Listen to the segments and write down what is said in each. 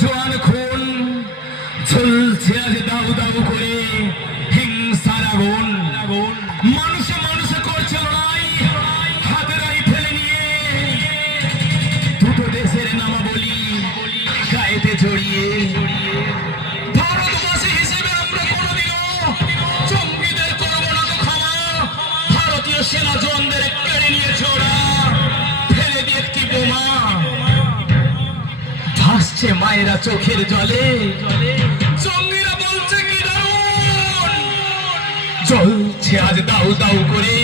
জোয়ান খুন ঝুলছে আজ দাউ দাউ করে হিংসার আগুন। মানুষে মানুষে করছে লড়াই হাতে রাইফেল নিয়ে, দুটো দেশের নামাবলী গায়েতে জড়িয়ে। ভারতবাসী হিসেবে আমরা কোনোদিনও জঙ্গিদের করব না তো ক্ষমা। ভারতীয় সেনা জওয়ানদের কেড়ে নিয়ে ছোড়া ফেলে দিয়ে একটি বোমা ভাসছে মায়েরা চোখের জলে। জঙ্গিরা বলছে কি দারুণ, জ্বলছে আজ দাউ দাউ করে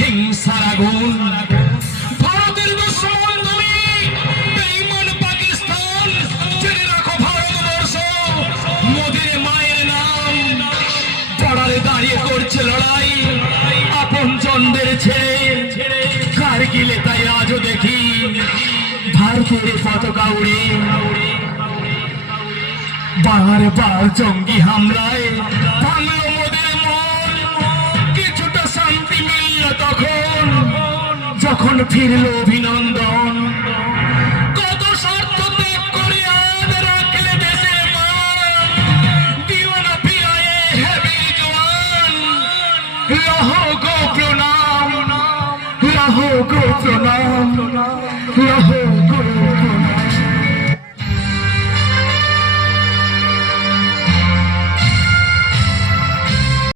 হিংসার আগুন। ভারতের দুশ্মন তুমি বেঈমান পাকিস্তান, জেনে রাখো ভারতবর্ষ মোদির মায়ের নাম। পড়ালে দাঁড়িয়ে করছে লড়াই আপন জনদের ছেড়ে। কারগিলে তাই আজও দেখি ভারতের পতাকা উড়ে। বারবার জঙ্গি হামলায় ভাঙল মোদের মন, কিছুটা শান্তি মিলল তখন যখন ফিরল অভিনন্দন।